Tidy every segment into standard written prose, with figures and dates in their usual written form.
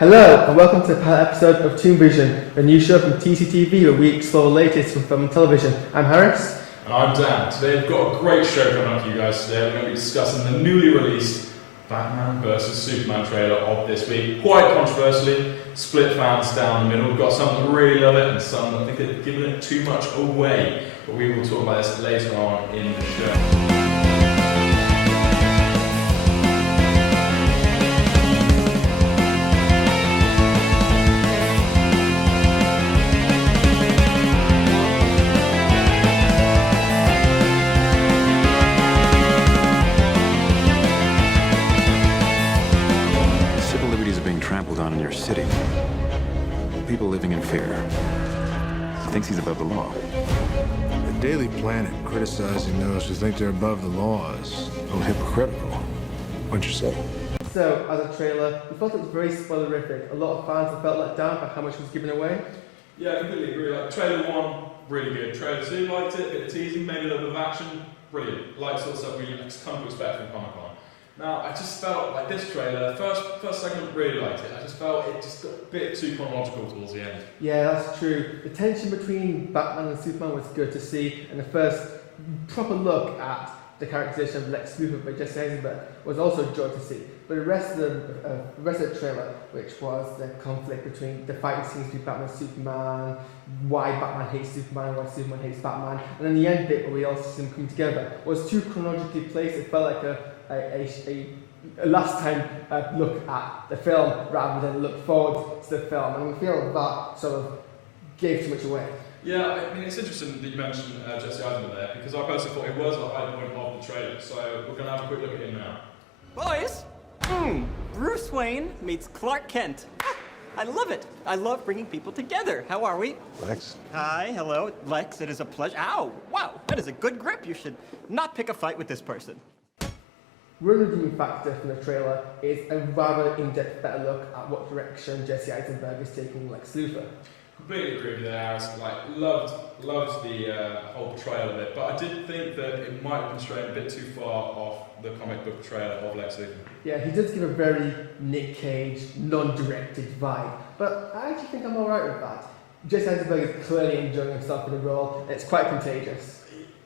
Hello and welcome to the pilot episode of T00nVision, a new show from TCTV where we explore the latest from film and television. I'm Haaris. And I'm Dan. Today we've got a great show coming up for you guys today. We're going to be discussing the newly released Batman vs Superman trailer of this week. Quite controversially, split fans down the middle. We've got some that really love it and some that think they've given it too much away. But we will talk about this later on in the show. On in your city. People living in fear. He thinks he's above the law. The Daily Planet criticizing those who think they're above the law is a little hypocritical. What'd you say? So, as a trailer, we thought it was very spoilerific. A lot of fans have felt let down by how much was given away. Yeah, I completely agree. Like, trailer 1, really good. Trailer 2, liked it, a bit of teasing, maybe a little bit of action, brilliant. Like sort of stuff we come to expect from Comic-Con. Now, I just felt like this trailer, first segment, really liked it. I just felt it just got a bit too chronological towards the end. Yeah, that's true. The tension between Batman and Superman was good to see, and the first proper look at the characterization of Lex Luthor by Jesse Eisenberg was also a joy to see. But the rest of the trailer, which was the conflict between the fighting scenes between Batman and Superman, why Batman hates Superman, why Superman hates Batman, and then the end bit where we all see them come together, was too chronologically placed. It felt like a last time look at the film rather than look forward to the film, and we feel that sort of gave too much away. Yeah, I mean, it's interesting that you mentioned Jesse Eisenberg there, because I personally thought it was a high point of the trailer, so we're going to have a quick look at him now. Boys, Bruce Wayne meets Clark Kent. I love it. I love bringing people together. How are we? Lex? Hi, hello, Lex. It is a pleasure. Ow, wow, that is a good grip. You should not pick a fight with this person. One redeeming factor from the trailer is a rather in-depth better look at what direction Jesse Eisenberg is taking Lex Luthor. Completely agree with you there, Haaris. Like, loved the whole portrayal of it, but I did think that it might have been straying a bit too far off the comic book trailer of Lex Luthor. Yeah, he does give a very Nick Cage, non-directed vibe, but I actually think I'm alright with that. Jesse Eisenberg is clearly enjoying himself in the role, and it's quite contagious.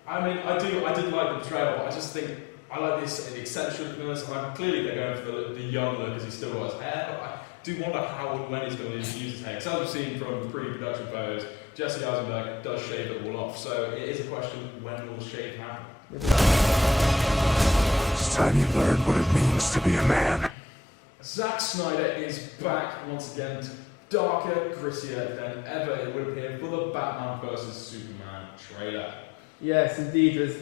I mean, I did like the portrayal, but I just think I like the eccentricness, and clearly they're going for the young look as he still got his hair, but I do wonder how and when he's going to use his hair. Because as we've seen from pre-production photos, Jesse Eisenberg does shave it all off, so it is a question, when will the shave happen? It's time you learn what it means to be a man. Zack Snyder is back once again, darker, grittier than ever it would appear for the Batman vs Superman trailer. Yes, indeed. There's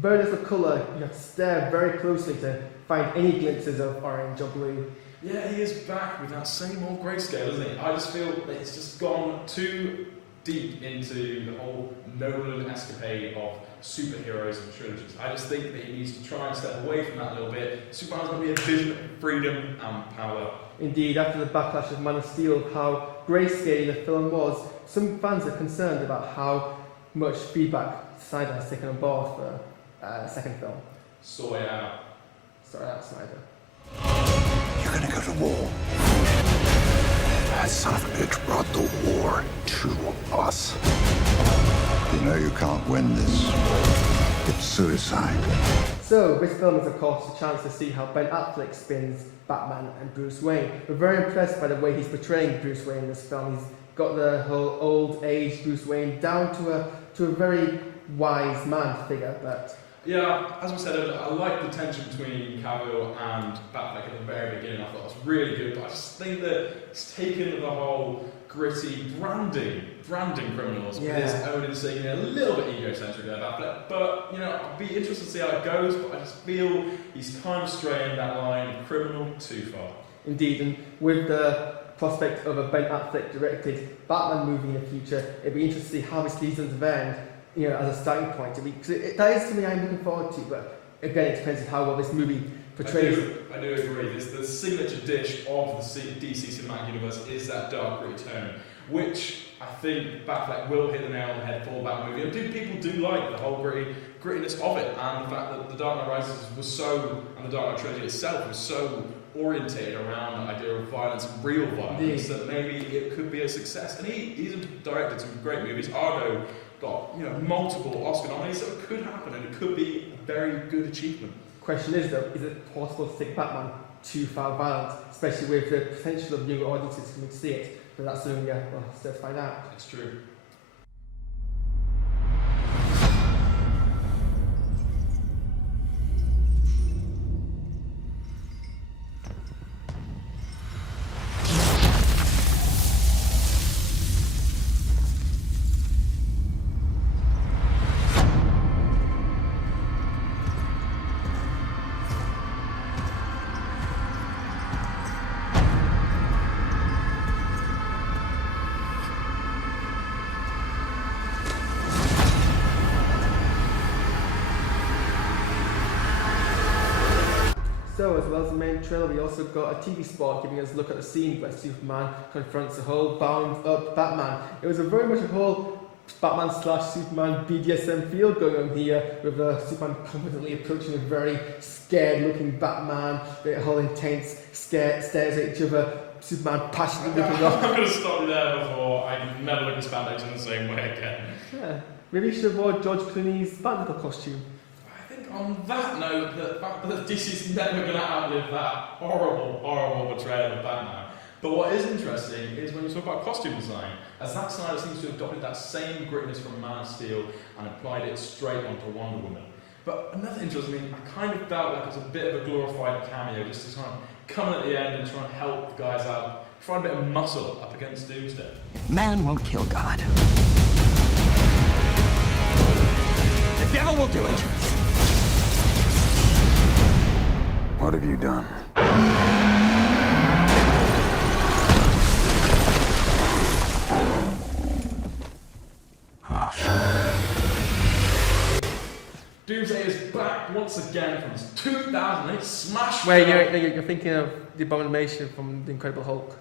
very little colour. You have to stare very closely to find any glimpses of orange or blue. Yeah, he is back with that same old grayscale, isn't he? I just feel that it's just gone too deep into the whole Nolan escapade of superheroes and trilogies. I just think that he needs to try and step away from that a little bit. Superman's going to be a vision of freedom and power. Indeed, after the backlash of Man of Steel, how grayscale the film was, some fans are concerned about how much feedback Snyder has taken on board for the second film. So yeah. Sorry out, Snyder. You're gonna go to war. That son of a bitch brought the war to us. You know you can't win this. It's suicide. So, this film is of course a chance to see how Ben Affleck spins Batman and Bruce Wayne. We're very impressed by the way he's portraying Bruce Wayne in this film. He's got the whole old age Bruce Wayne down to a very wise man figure, but yeah, as we said earlier, I like the tension between Cavill and Batfleck at the very beginning. I thought it was really good, but I just think that it's taken the whole gritty branding criminals with his own insane, a little bit egocentric there, Batfleck. But you know, I'd be interested to see how it goes. But I just feel he's kind of straying that line of criminal too far. Indeed, and with the prospect of a Ben Affleck directed Batman movie in the future, it'd be interesting to see how this leads on to the end. You know, as a starting point, because that is something I'm looking forward to. But again, it depends on how well this movie portrays. I do agree. The signature dish of the DC Cinematic Universe is that dark, gritty tone, which I think Batfleck will hit the nail on the head for that movie. And people do like the whole grittiness of it, and the fact that The Dark Knight Rises was so, and the Dark Knight trilogy itself was so orientated around the idea of violence and real violence, that maybe it could be a success. And he's directed some great movies. Argo got multiple Oscar nominees, so it could happen, and it could be a very good achievement. Question is though, is it possible to take Batman too far violent, especially with the potential of younger audiences coming to see it? But that's something we'll have to find out. It's true. So, as well as the main trailer, we also got a TV spot giving us a look at the scene where Superman confronts the whole bound up Batman. It was very much a whole Batman/Superman BDSM feel going on here, with Superman confidently approaching a very scared looking Batman, the whole intense stares at each other, Superman passionately looking off. I'm going to stop you there before I never look at spandex in the same way again. Yeah, maybe you should have worn George Clooney's Batman costume. On that note, the fact that this is never going to outlive that horrible, horrible portrayal of Batman. But what is interesting is when you talk about costume design, as Zack Snyder seems to have adopted that same grittiness from Man of Steel and applied it straight onto Wonder Woman. But another interesting thing, I kind of felt like it was a bit of a glorified cameo, just to kind of come in at the end and try and help the guys out, try a bit of muscle up against Doomsday. Man won't kill God. The devil will do it. What have you done? Doomsday is back once again from his 2008 smash. Wait, you're thinking of the Abomination from The Incredible Hulk.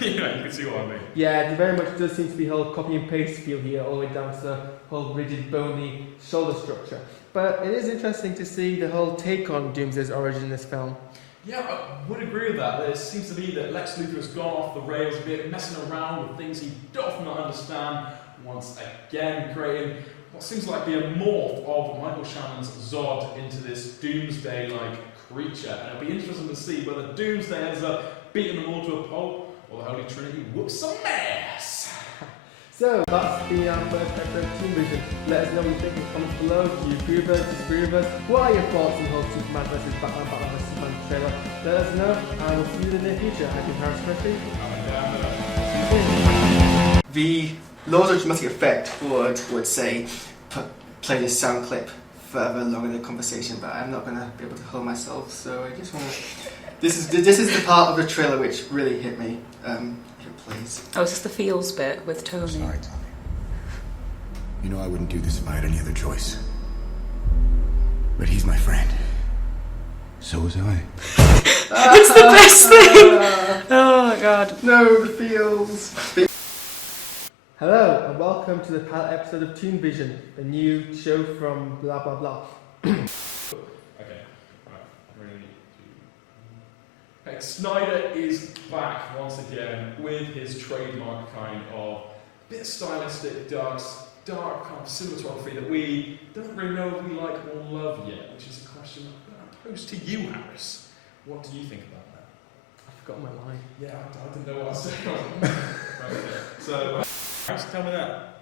Yeah, you can see what I mean. Yeah, there very much does seem to be a whole copy and paste feel here, all the way down to the whole rigid, bony shoulder structure. But it is interesting to see the whole take on Doomsday's origin in this film. Yeah, I would agree with that. There seems to be that Lex Luthor has gone off the rails a bit, messing around with things he doth not understand, once again creating what seems like the morph of Michael Shannon's Zod into this Doomsday-like creature. And it'll be interesting to see whether Doomsday ends up beating them all to a pulp, or the Holy Trinity whoops some ass. So, that's been our first episode of T00nVision. Let us know what you think in the comments below. Do you agree with us, disagree with us? What are your thoughts on the whole Superman vs. Batman, Batman vs. Superman trailer? Let us know, and we'll see you in the near future. I've been Haaris and Dan. The laws of dramatic effect would say play this sound clip further along in the conversation, but I'm not going to be able to hold myself, so I just want to... This is the part of the trailer which really hit me. Please. Oh, is this the feels bit with Tony? Sorry, Tommy. You know I wouldn't do this if I had any other choice. But he's my friend. So was I. It's the best thing! Oh my god. No, the feels. Hello, and welcome to the pilot episode of T00nVision, the new show from blah blah blah. Snyder is back once again with his trademark kind of bit stylistic, dark kind of cinematography that we don't really know if we like or love yet, which is a question I pose to you, Haaris. What do you think about that? I've forgotten my line. Yeah, I didn't know what I was saying. Okay. So, Haaris, tell me that.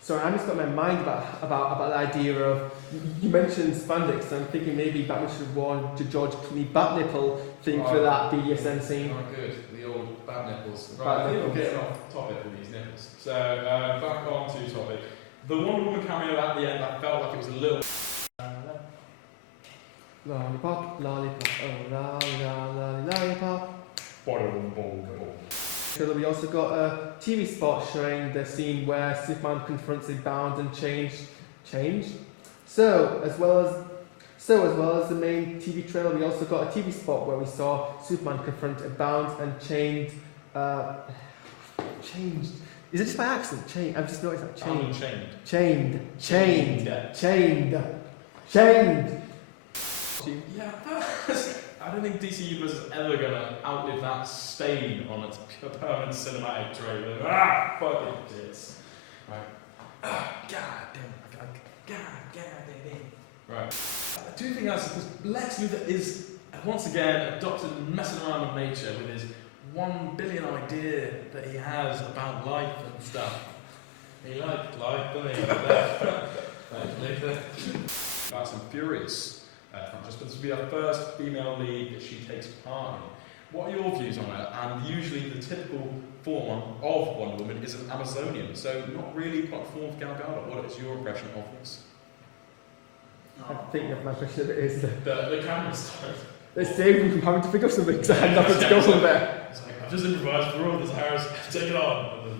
Sorry, I just got my mind about the idea of, you mentioned spandex, so I'm thinking maybe Batman should have worn the George Clooney bat nipple thing for that BDSM scene. Oh, good. The old bat nipples. Bat Right, I think nipples. we're getting off topic with these nipples. So, back on to topic. The Wonder Woman cameo at the end, I felt like it was a little... Lollipop, lollipop, oh lollipop. So we also got a TV spot showing the scene where Superman confronts a bound and changed. So as well as the main TV trailer, we also got a TV spot where we saw Superman confront a bound and changed. Is it just by accident? I've just noticed that. Chained. Yeah. Chained. Yeah, I don't think DC Universe is ever going to outlive that stain on its permanent cinematic trailer. Ah, fucking tits. Right. God damn. God damn. Right. I do think that's because Lex Luthor is once again a doctor messing around with nature with his 1 billion idea that he has about life and stuff. He liked life, doesn't he? Lex Luthor. Fast and Furious. Just this will be our first female lead that she takes part in. What are your views on her? And usually the typical form of Wonder Woman is an Amazonian, so not really quite a form of Gal Gadot. What is your impression of this? I think that my question of it is The camera style. it's David from having to pick up something because I had nothing to go from there. It's like, I've just improvised for all this, Haaris, take it on.